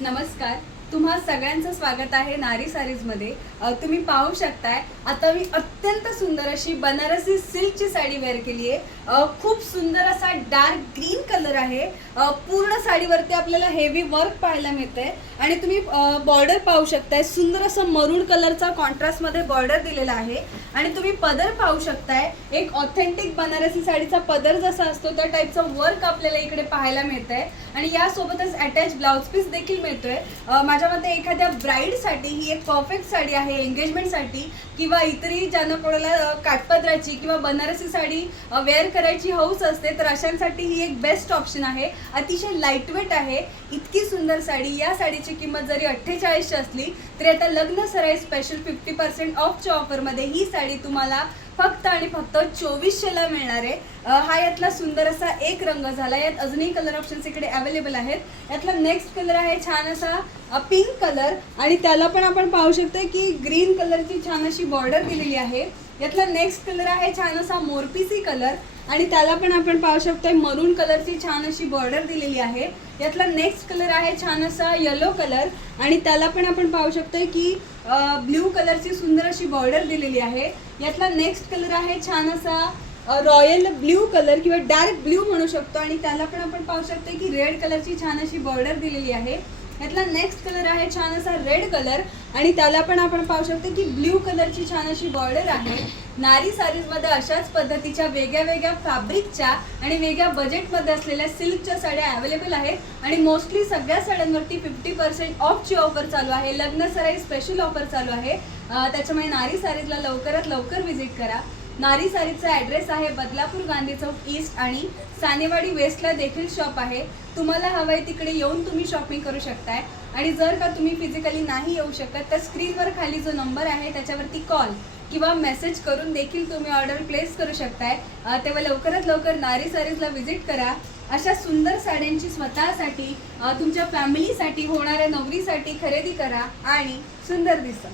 नमस्कार. तुम्हा सगळ्यांचं स्वागत आहे नारी सारीजमध्ये. तुम्ही पाहू शकताय आता मी अत्यंत सुंदर अशी बनारसी सिल्कची साडी वेअर केली आहे. खूप सुंदर असा डार्क ग्रीन कलर आहे. पूर्ण साडीवरती आपल्याला हेवी वर्क पाहायला मिळतंय. आणि तुम्ही बॉर्डर पाहू शकताय. सुंदर असं मरून कलरचा कॉन्ट्रास्टमध्ये बॉर्डर दिलेला आहे. आणि तुम्ही पदर पाहू शकताय. एक ऑथेंटिक बनारसी साडीचा पदर जसा असतो त्या टाईपचा वर्क आपल्याला इकडे पाहायला मिळतंय. आणि यासोबतच अटॅच ब्लाउज पीस देखील मिळतोय. माझ्या मते एखाद्या ब्राईडसाठी ही एक परफेक्ट साडी आहे एंगेजमेंटसाठी किंवा इतरही ज्यांना कोणाला काठपदराची किंवा बनारसी साडी वेअर करायची हौस असते तर अशांसाठी ही एक बेस्ट ऑप्शन आहे. अतिशय लाईटवेट आहे इतकी सुंदर साडी. या साडीची किंमत जरी अठ्ठेचाळीसशे असली तरी आता लग्न सराई स्पेशल फिफ्टी पर्सेंट ऑफच्या ऑफरमध्ये ही साडी तुम्हाला फक्त आणि फक्त चोवीसशेला मिळणार आहे. हा यातला सुंदर असा एक रंग झाला. यात अजूनही कलर ऑप्शन्स इकडे अवेलेबल आहेत. यातला नेक्स्ट कलर आहे छान असा पिंक कलर आणि त्याला पण आपण पाहू शकतो की ग्रीन कलरची छान अशी बॉर्डर दिलेली आहे. यातला नेक्स्ट कलर आहे छान असा मोरपीसी कलर आणि त्याला पण आपण पाहू शकतोय मरून कलरची छान अशी बॉर्डर दिलेली आहे. यातला नेक्स्ट कलर आहे छान असा येलो कलर आणि त्याला पण आपण पाहू शकतोय की ब्ल्यू कलरची सुंदर अशी बॉर्डर दिलेली आहे. यातला नेक्स्ट कलर आहे छान असा रॉयल ब्ल्यू कलर किंवा डार्क ब्ल्यू म्हणू शकतो. आणि त्याला पण आपण पाहू शकतो की रेड कलरची छान अशी बॉर्डर दिलेली आहे. यातला नेक्स्ट कलर आहे छान असा रेड कलर आणि त्याला पण आपण पाहू शकतो की ब्ल्यू कलरची छान अशी बॉर्डर आहे. नारी साडीजमध्ये अशाच पद्धतीच्या वेगळ्या वेगळ्या फॅब्रिकच्या आणि वेगळ्या बजेटमध्ये असलेल्या सिल्कच्या साड्या अवेलेबल आहेत. आणि मोस्टली सगळ्या साड्यांवरती फिफ्टी पर्सेंट ऑफची ऑफर चालू आहे. लग्न सराई स्पेशल ऑफर चालू आहे. त्याच्यामुळे नारी साडीजला लवकरात लवकर व्हिजिट करा. नारी सारीचा ॲड्रेस आहे बदलापूर गांधी चौक ईस्ट आणि सानेवाडी वेस्टला देखील शॉप आहे. तुम्हाला हवंय तिकडे येऊन तुम्ही शॉपिंग करू शकताय. आणि जर का तुम्ही फिजिकली नाही येऊ शकत तर स्क्रीनवर खाली जो नंबर आहे त्याच्यावरती कॉल किंवा मेसेज करून देखील तुम्ही ऑर्डर प्लेस करू शकताय. तेव्हा लवकरात लवकर नारी सारीजला व्हिजिट करा. अशा सुंदर साड्यांची स्वतःसाठी तुमच्या फॅमिलीसाठी होणाऱ्या नवरीसाठी खरेदी करा आणि सुंदर दिसा